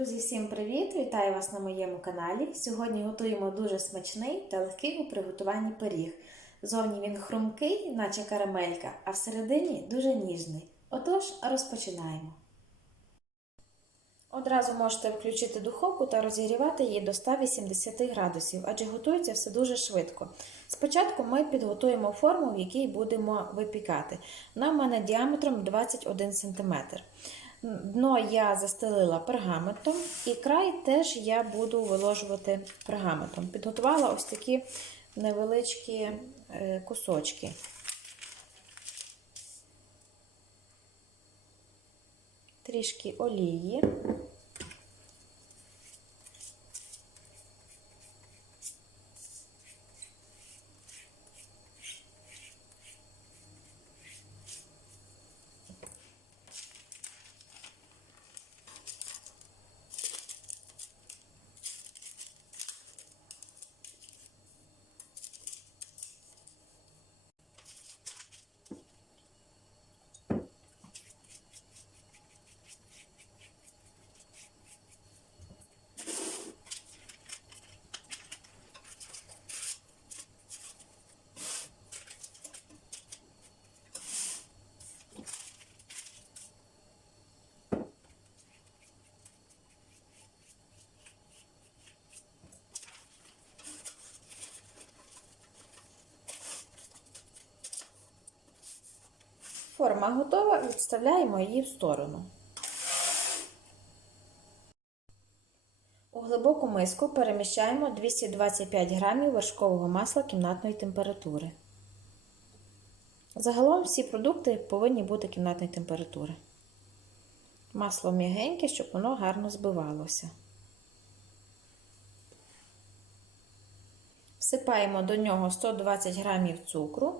Друзі, всім привіт! Вітаю вас на моєму каналі. Сьогодні готуємо дуже смачний та легкий у приготуванні пиріг. Зовні він хрумкий, наче карамелька, а всередині дуже ніжний. Отож, розпочинаємо. Одразу можете включити духовку та розігрівати її до 180 градусів, адже готується все дуже швидко. Спочатку ми підготуємо форму, в якій будемо випікати. Вона в мене діаметром 21 см. Дно я застелила пергаментом, і край теж я буду виложувати пергаментом. Підготувала ось такі невеличкі е, кусочки. Трішки олії. Форма готова, відставляємо її в сторону. У глибоку миску переміщаємо 225 г вершкового масла кімнатної температури. Загалом всі продукти повинні бути кімнатної температури. Масло м'ягеньке, щоб воно гарно збивалося. Всипаємо до нього 120 г цукру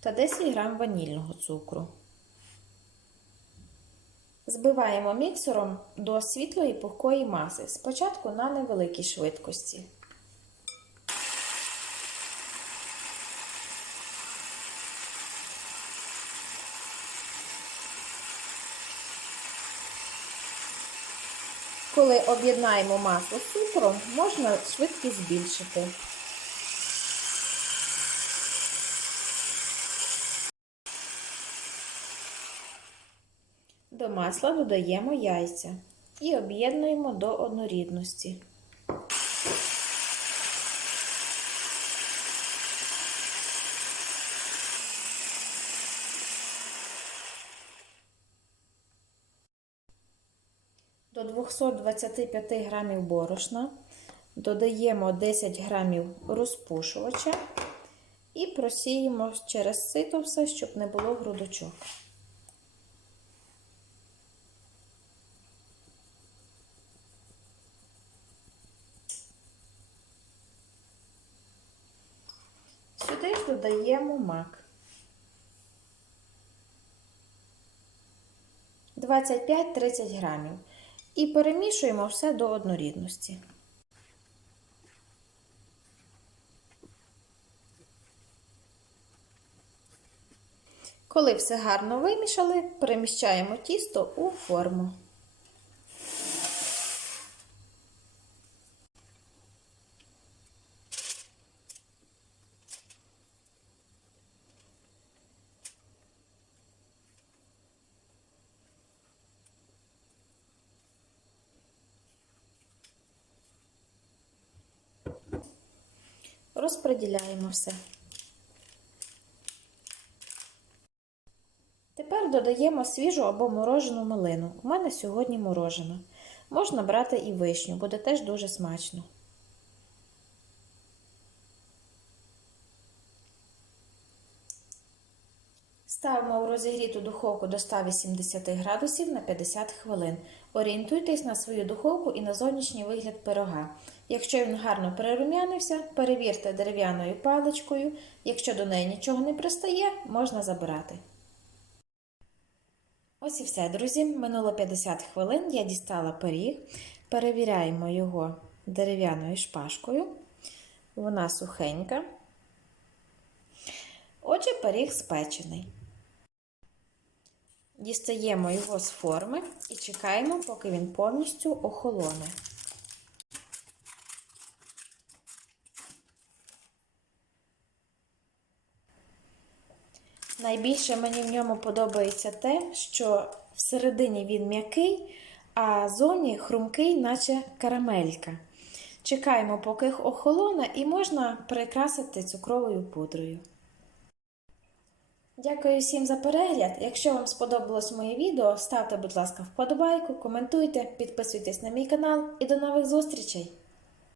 та 10 г ванільного цукру. Збиваємо міксером до світлої пухкої маси, спочатку на невеликій швидкості. Коли об'єднаємо масу з цукром, можна швидкість збільшити. До масла додаємо яйця і об'єднуємо до однорідності. До 225 г борошна додаємо 10 г розпушувача і просіємо через сито все, щоб не було грудочок. Додаємо мак. 25-30 грамів. І перемішуємо все до однорідності. Коли все гарно вимішали, переміщаємо тісто у форму. Розподіляємо все. Тепер додаємо свіжу або морожену малину. У мене сьогодні морожена. Можна брати і вишню, буде теж дуже смачно. Ставимо в розігріту духовку до 180 градусів на 50 хвилин. Орієнтуйтесь на свою духовку і на зовнішній вигляд пирога. Якщо він гарно перерум'янився, перевірте дерев'яною паличкою. Якщо до неї нічого не пристає, можна забирати. Ось і все, друзі. Минуло 50 хвилин. Я дістала пиріг. Перевіряємо його дерев'яною шпажкою. Вона сухенька. Отже, пиріг спечений. Дістаємо його з форми і чекаємо, поки він повністю охолоне. Найбільше мені в ньому подобається те, що всередині він м'який, а зоні хрумкий, наче карамелька. Чекаємо, поки охолоне, і можна прикрасити цукровою пудрою. Дякую всім за перегляд. Якщо вам сподобалось моє відео, ставте, будь ласка, вподобайку, коментуйте, підписуйтесь на мій канал і до нових зустрічей!